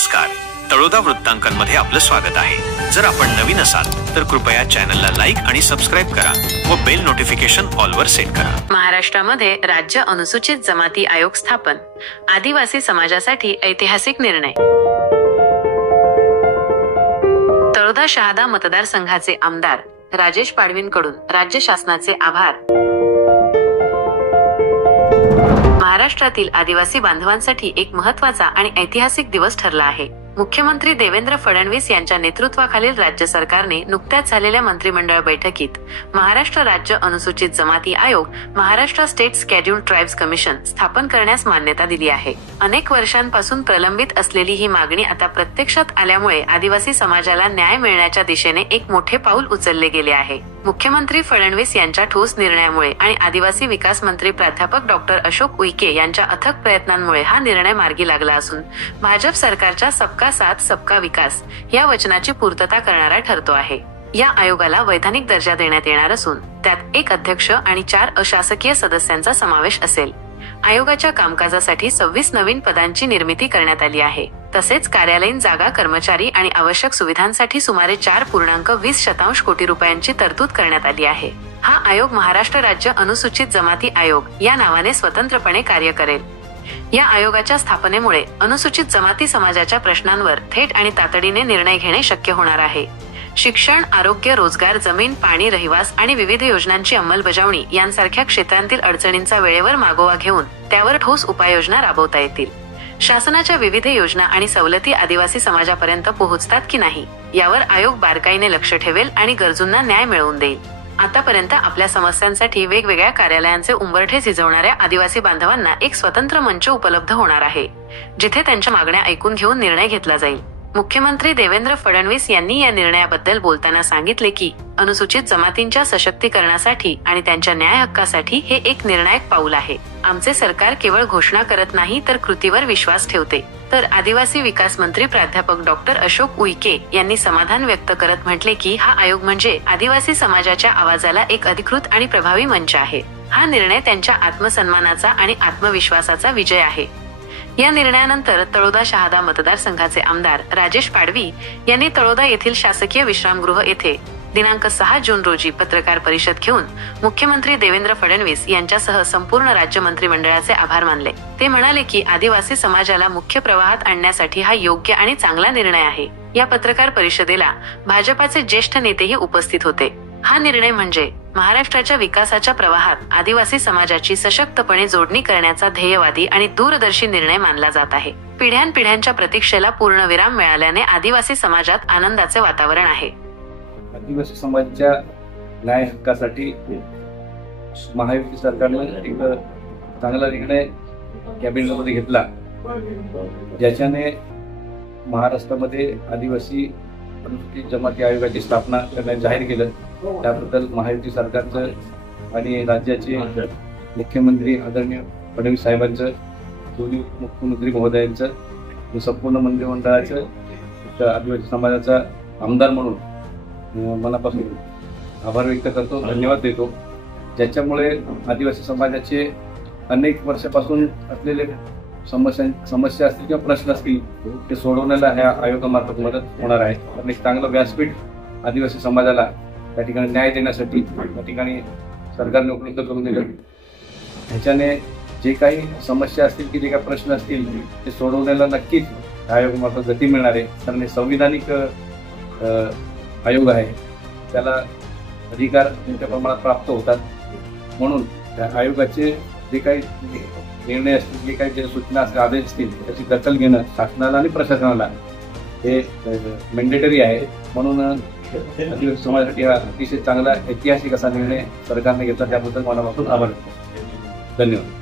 नमस्कार, तळोदा वृत्तांकनमध्ये आपलं स्वागत आहे। जर आपण नवीन असाल तर कृपया चॅनलला लाईक आणि सबस्क्राइब करा व बेल नोटिफिकेशन ऑल वर सेट करा। महाराष्ट्रामध्ये राज्य अनुसूचित जमाती आयोग स्थापन, आदिवासी समाजासाठी ऐतिहासिक निर्णय। तळोदा शहादा मतदारसंघाचे आमदार राजेश पाडवींकडून राज्य शासनाचे आभार। महाराष्ट्रातील आदिवासी बांधवांसाठी एक महत्त्वाचा आणि ऐतिहासिक दिवस ठरला आहे। मुख्यमंत्री देवेंद्र फडणवीस यांच्या नेतृत्वाखालील राज्य सरकारने नुकत्याच झालेल्या मंत्रिमंडळ बैठकीत महाराष्ट्र राज्य अनुसूचित जमाती आयोग, Maharashtra state scheduled tribes commission स्थापन करण्यास मान्यता दिली आहे। अनेक वर्षांपासून प्रलंबित असलेली ही मागणी आता प्रत्यक्षात आल्यामुळे आदिवासी समाजाला न्याय मिळण्याच्या दिशेने एक मोठे पाऊल उचलले गेले आहे। मुख्यमंत्री फडणवीस यांच्या ठोस निर्णयामुळे आणि आदिवासी विकास मंत्री प्राध्यापक डॉक्टर अशोक उईके यांच्या अथक प्रयत्नांमुळे हा निर्णय मार्गी लागला असून भाजप सरकारच्या सबका साथ सबका विकास या वचनाची पूर्तता करणारा ठरतो आहे। या आयोगाला वैधानिक दर्जा देण्यात येणार असून त्यात एक अध्यक्ष आणि 4 अशासकीय सदस्यांचा समावेश असेल। आयोगाच्या कामकाजासाठी 26 नवीन पदांची निर्मिती करण्यात आली आहे। तसेच कार्यालयीन जागा, कर्मचारी आणि आवश्यक सुविधांसाठी सुमारे 4.20 कोटी रुपयांची तरतूद करण्यात आली आहे। हा आयोग महाराष्ट्र राज्य अनुसूचित जमाती आयोग या नावाने स्वतंत्रपणे कार्य करेल। या आयोगाच्या स्थापनेमुळे अनुसूचित जमाती समाजाच्या प्रश्नांवर थेट आणि तातडीने निर्णय घेणे शक्य होणार आहे। शिक्षण, आरोग्य, रोजगार, जमीन, पाणी, रहिवास आणि विविध योजनांची अंमलबजावणी यांसारख्या क्षेत्रांतील अडचणींचा वेळेवर मागोवा घेऊन त्यावर ठोस उपाययोजना राबवता येतील। शासनाच्या विविध योजना आणि सवलती आदिवासी समाजापर्यंत पोहोचतात की नाही यावर आयोग बारकाईने लक्ष ठेवेल आणि गरजूंना न्याय मिळवून देईल। आतापर्यंत आपल्या समस्यांसाठी वेगवेगळ्या कार्यालयांचे उंबरठे झिजवणाऱ्या आदिवासी बांधवांना एक स्वतंत्र मंच उपलब्ध होणार आहे, जिथे त्यांच्या मागण्या ऐकून घेऊन निर्णय घेतला जाईल। मुख्यमंत्री देवेंद्र फडणवीस यांनी या निर्णयाबद्दल बोलताना सांगितले की अनुसूचित जमातींच्या सशक्तीकरणासाठी आणि त्यांच्या न्याय हक्कासाठी हे एक निर्णायक पाऊल आहे। आमचे सरकार केवळ घोषणा करत नाही तर कृतीवर विश्वास ठेवते। तर आदिवासी विकास मंत्री प्राध्यापक डॉक्टर अशोक उईके यांनी समाधान व्यक्त करत म्हटले की हा आयोग म्हणजे आदिवासी समाजाच्या आवाजाला एक अधिकृत आणि प्रभावी मंच आहे। हा निर्णय त्यांच्या आत्मसन्मानाचा आणि आत्मविश्वासाचा विजय आहे। या निर्णयानंतर तळोदा शहादा मतदारसंघाचे आमदार राजेश पाडवी यांनी तळोदा येथील शासकीय विश्रामगृह येथे दिनांक 6 जून रोजी पत्रकार परिषद घेऊन मुख्यमंत्री देवेंद्र फडणवीस यांच्यासह संपूर्ण राज्य मंत्रिमंडळाचे आभार मानले। ते म्हणाले की आदिवासी समाजाला मुख्य प्रवाहात आणण्यासाठी हा योग्य आणि चांगला निर्णय आहे। या पत्रकार परिषदेला भाजपाचे ज्येष्ठ नेतेही उपस्थित होते। हा निर्णय म्हणजे महाराष्ट्राच्या विकासाच्या प्रवाहात आदिवासी समाजाची सशक्तपणे जोडणी करण्याचा ध्येयवादी आणि दूरदर्शी निर्णय मानला जात आहे। पिढ्यानपिढ्यांच्या प्रतीक्षेला पूर्णविराम मिळाल्याने आदिवासी समाजात आनंदाचे वातावरण आहे। आदिवासी समाजाच्या न्याय हक्कासाठी महायुती सरकारने एक चांगला निर्णय कॅबिनेटमध्ये घेतला, ज्याच्याने महाराष्ट्रामध्ये आदिवासी अनुसूचित जमाती आयोगाची स्थापना करण्यास जाहीर केलं। त्याबद्दल महायुती सरकारचं आणि राज्याचे मुख्यमंत्री आदरणीय फडणवीस साहेबांचं, दोन्ही मुख्यमंत्री महोदयांचं, संपूर्ण मंत्रिमंडळाचं आदिवासी समाजाचा आमदार म्हणून मनापासून आभार व्यक्त करतो, धन्यवाद देतो। ज्याच्यामुळे आदिवासी समाजाचे अनेक वर्षापासून असलेले समस्या असतील किंवा प्रश्न असतील ते सोडवण्याला ह्या आयोगामार्फत मदत होणार आहे। आणि एक चांगलं व्यासपीठ आदिवासी समाजाला त्या ठिकाणी न्याय देण्यासाठी त्या ठिकाणी सरकारने उपलब्ध करून दिलं। ह्याच्याने जे काही समस्या असतील की जे काही प्रश्न असतील ते सोडवण्याला नक्कीच आयोगामार्फत गती मिळणार आहे। कारण हे संविधानिक आयोग आहे, त्याला अधिकार मोठ्या प्रमाणात प्राप्त होतात। म्हणून त्या आयोगाचे जे काही निर्णय असतील, जे काही सूचना असतील, आदेश असतील त्याची दखल घेणं शासनाला आणि प्रशासनाला हे मॅन्डेटरी आहे। म्हणून आदिवासी समाजासाठी हा अतिशय चांगला ऐतिहासिक असा निर्णय सरकारने घेतला, त्याबद्दल मनापासून आभार. धन्यवाद.